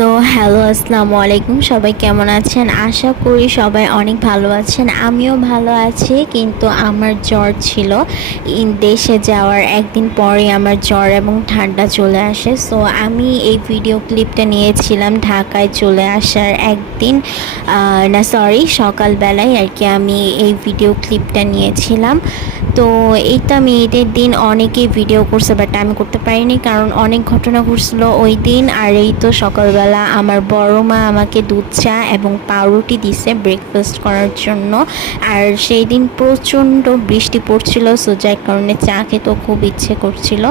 So hello, আসসালামু আলাইকুম। সবাই কেমন আছেন? আশা করি সবাই অনেক ভালো আছেন। আমিও ভালো আছি, কিন্তু আমার জ্বর ছিল। দেশে যাওয়ার একদিন পরেই আমার জ্বর এবং ঠান্ডা চলে আসে। সো আমি এই ভিডিও ক্লিপটা নিয়েছিলাম ঢাকায় চলে আসার একদিন, না সরি, সকালবেলায় আর কি আমি এই ভিডিও ক্লিপটা নিয়েছিলাম। তো এইটা আমি ঈদের দিন অনেকেই ভিডিও করছে, বাট আমি করতে পারিনি কারণ অনেক ঘটনা ঘটছিল ওই দিন। আর এই তো সকালবেলা আমার বড় মা আমাকে দুধ চা এবং পাউরুটি দিছে ব্রেকফাস্ট করার জন্য। আর সেই দিন প্রচণ্ড বৃষ্টি পড়ছিল, সো যার কারণে চা খেতেও খুব ইচ্ছে করছিল।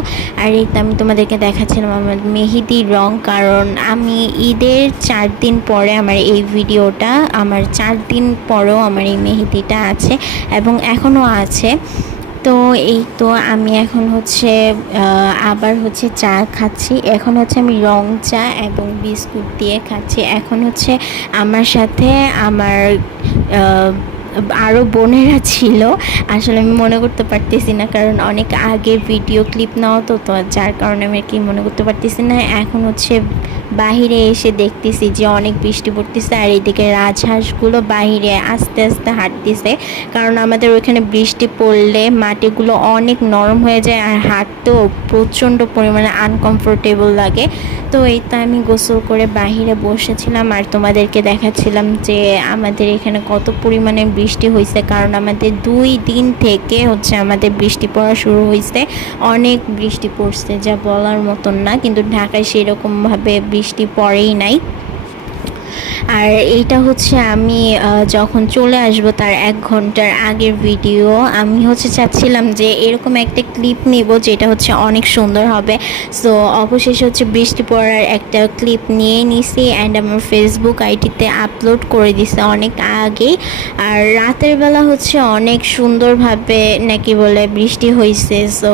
আর এই তো আমি তোমাদেরকে দেখাচ্ছিলাম আমার মেহেদির রং, কারণ আমি ঈদের 4 দিন পরে আমার এই ভিডিওটা, আমার 4 দিন পরেও আমার এই মেহেদিটা আছে এবং এখনও আছে। তো এই তো আমি এখন হচ্ছে আবার হচ্ছে চা খাচ্ছি। এখন হচ্ছে আমি রং চা এবং বিস্কুট দিয়ে খাচ্ছি। এখন হচ্ছে আমার সাথে আমার আরও বোনেরা ছিল। আসলে আমি মনে করতে পারতেছি না, কারণ অনেক আগে ভিডিও ক্লিপ নেওয়া তো যার কারণে আমি কি মনে করতে পারতেছি না। এখন হচ্ছে বাহিরে এসে দেখতেছি যে অনেক বৃষ্টি পড়তেছে, আর এইদিকে রাজহাঁসগুলো বাহিরে আস্তে আস্তে হাঁটতেছে, কারণ আমাদের ওইখানে বৃষ্টি পড়লে মাটিগুলো অনেক নরম হয়ে যায় আর হাঁটতেও প্রচণ্ড পরিমাণে আনকমফোর্টেবল লাগে। তো এই তো আমি গোসল করে বাহিরে বসেছিলাম আর তোমাদেরকে দেখাচ্ছিলাম যে আমাদের এখানে কত পরিমাণে বৃষ্টি হয়েছে, কারণ আমাদের 2 দিন থেকে হচ্ছে আমাদের বৃষ্টি পড়া শুরু হয়েছে। অনেক বৃষ্টি পড়ছে যা বলার মতন না, কিন্তু ঢাকায় সেরকমভাবে বৃষ্টি পড়েই নাই। আর এইটা হচ্ছে আমি যখন চলে আসব তার 1 ঘন্টার আগের ভিডিও। আমি হচ্ছে চাচ্ছিলাম যে এরকম একটা ক্লিপ নেব যেটা হচ্ছে অনেক সুন্দর হবে। সো অবশেষে হচ্ছে বৃষ্টি পড়ার একটা ক্লিপ নিয়ে নিছি অ্যান্ড আমার ফেসবুক আইডিতে আপলোড করে দিছে অনেক আগেই। আর রাতের বেলা হচ্ছে অনেক সুন্দরভাবে নাকি বলে বৃষ্টি হয়েছে। সো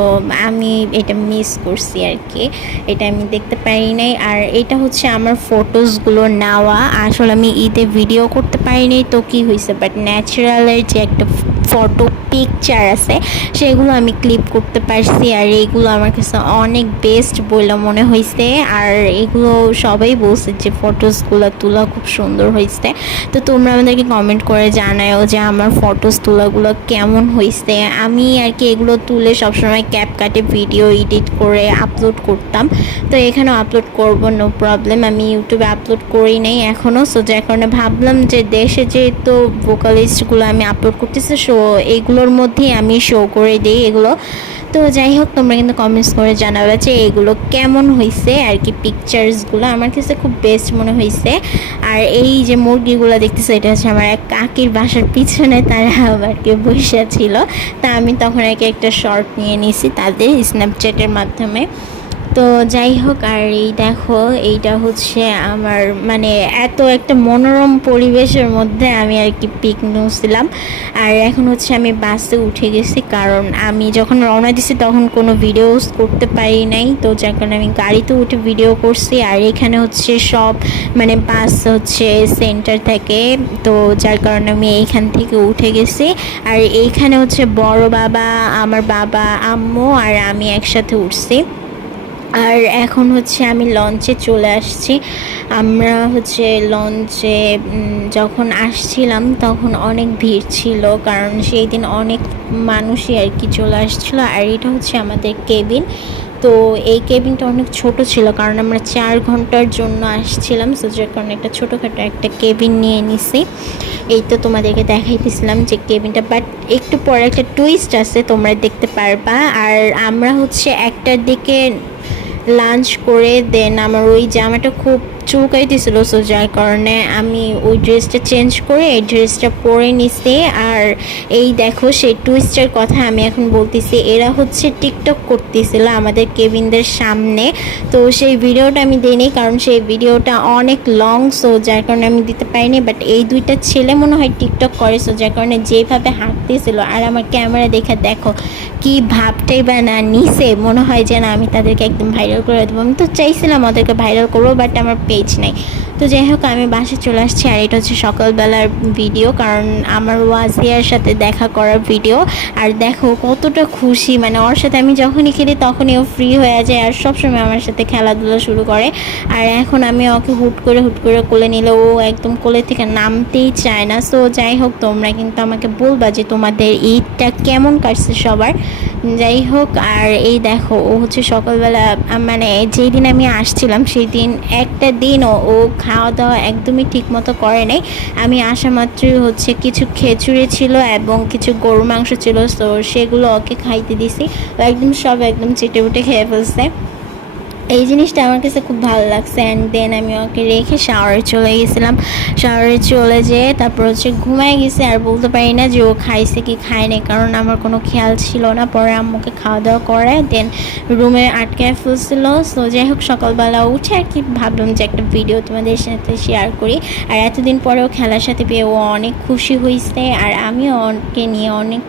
আমি এটা মিস করছি আর কি, এটা আমি দেখতে পারি নাই। আর এটা হচ্ছে আমার ফটোসগুলো নেওয়া। আসলে আমি ঈদে ভিডিও করতে পারিনি তো কি হয়েছে, বাট ন্যাচারালের যে একটা ফটো পিকচার আছে সেগুলো আমি ক্লিপ করতে পারছি। আর এইগুলো আমার কাছে অনেক বেস্ট বলে মনে হয়েছে। আর এগুলো সবাই বলছে যে ফটোসগুলো তোলা খুব সুন্দর হয়েছে। তো তোমরা আমাদেরকে কমেন্ট করে জানাও যে আমার ফটোস তোলাগুলো কেমন হয়েছে। আমি আর কি এগুলো তুলে সবসময় ক্যাপকাটে ভিডিও এডিট করে আপলোড করতাম, তো এখানেও আপলোড করব, নো প্রবলেম। আমি ইউটিউবে আপলোড করি নাই এখনও, সো যার কারণে ভাবলাম যে দেশে যেহেতু ভোকালিস্টগুলো আমি আপলোড করতেছি, সো এইগুলোর মধ্যেই আমি শো করে দিই এগুলো। তো যাই হোক, তোমরা কিন্তু কমেন্টস করে জানাবে যে এগুলো কেমন হয়েছে আর কি। পিকচার্সগুলো আমার কাছে খুব বেস্ট মনে হয়েছে। আর এই যে মুরগিগুলো দেখতেছে, এটা হচ্ছে আমার এক কাকির বাসার পিছনে, তারা আবার কি বসে ছিল। তা আমি তখন একটা শর্ট নিয়ে নিয়েছি তাদের স্ন্যাপচ্যাটের মাধ্যমে। তো যাই হোক, আর এই দেখো এইটা হচ্ছে আমার মানে এত একটা মনোরম পরিবেশের মধ্যে আমি আর কি পিক নিয়েছিলাম। আর এখন হচ্ছে আমি বাসে উঠে গেছি, কারণ আমি যখন রওনা দিছি তখন কোনো ভিডিওস করতে পারি নাই, তো যার কারণে আমি গাড়িতে উঠে ভিডিও করছি। আর এখানে হচ্ছে সব মানে বাস হচ্ছে সেন্টার থেকে, তো যার কারণে আমি এইখান থেকে উঠে গেছি। আর এইখানে হচ্ছে বড় বাবা, আমার বাবা, আম্মু আর আমি একসাথে উঠছি। আর এখন হচ্ছে আমি লঞ্চে চলে আসছি। আমরা হচ্ছে লঞ্চে যখন আসছিলাম তখন অনেক ভিড় ছিল, কারণ সেই দিন অনেক মানুষই আর কি চলে আসছিলো। আর এটা হচ্ছে আমাদের কেবিন। তো এই কেবিনটা অনেক ছোট ছিল, কারণ আমরা 4 ঘন্টার জন্য আসছিলাম, সো যার কারণে একটা ছোটোখাটো একটা কেবিন নিয়ে নিছি। এই তো তোমাদেরকে দেখাইতেছিলাম যে কেবিনটা, বাট একটু পরে একটা টুইস্ট আছে, তোমরা দেখতে পারবা। আর আমরা হচ্ছে 1টার দিকে লাঞ্চ করে দেন আমার ওই জামাটা খুব চুলকাইতেছিল, সো যার কারণে আমি ওই ড্রেসটা চেঞ্জ করে এই ড্রেসটা পরে নিছি। আর এই দেখো সেই টুইস্টের কথা আমি এখন বলতেছি, এরা হচ্ছে টিকটক করতেছিল আমাদের কেবিনদের সামনে। তো সেই ভিডিওটা আমি দিইনি, কারণ সেই ভিডিওটা অনেক লং, সো যার কারণে আমি দিতে পারিনি। বাট এই 2টা ছেলে মনে হয় টিকটক করে, সো যার কারণে যেভাবে হাঁটতেছিল আর আমার ক্যামেরা দেখে দেখো কি ভাবটাই বা না নিছে, মনে হয় যে না আমি তাদেরকে একদম ভাইরাল করে দেবো। আমি তো চাইছিলাম ওদেরকে ভাইরাল করবো, বাট আমার পেজ নাই। তো যাই হোক আমি বাসায় চলে আসছি, আর এটা হচ্ছে সকালবেলার ভিডিও, কারণ আমার ওয়াজিয়ার সাথে দেখা করার ভিডিও। আর দেখো কতটা খুশি, মানে ওর সাথে আমি যখনই খেলি তখনই ও ফ্রি হয়ে যায় আর সবসময় আমার সাথে খেলাধুলা শুরু করে। আর এখন আমি ওকে হুট করে কোলে নিলে ও একদম কোলে থেকে নামতেই চায় না। সো যাই হোক, তোমরা কিন্তু আমাকে বলবা যে তোমাদের ঈদটা কেমন কাটছে সবার। যাই হোক, আর এই দেখো ও হচ্ছে সকালবেলা, মানে যেই দিন আমি আসছিলাম সেই দিন একটা দিনও ও খাওয়া দাওয়া একদমই ঠিক মতো করে নাই। আমি আসা মাত্রই হচ্ছে কিছু খিচুড়ি ছিল এবং কিছু গরু মাংস ছিল, তো সেগুলো ওকে খাইতে দিছি। একদম সব একদম চেটেপুটে খেয়ে ফেলছে। এই জিনিসটা আমার কাছে খুব ভালো লাগছে। অ্যান্ড দেন আমি ওকে রেখে শাওয়ারে চলে গেছিলাম। শাওয়ারে চলে যেয়ে তারপর হচ্ছে ঘুমায় গেছে, আর বলতে পারি না যে ও খাইছে কি খায় নাই, কারণ আমার কোনো খেয়াল ছিল না। পরে আম্মুকে খাওয়া দাওয়া করায় দেন রুমে আটকায় ফেলছিল। সো যাই হোক, সকালবেলা উঠে আর কি ভাবলাম যে একটা ভিডিও তোমাদের সাথে শেয়ার করি। আর এতদিন পরেও খেলার সাথে পেয়ে ও অনেক খুশি হয়েছে, আর আমিও ওকে নিয়ে অনেক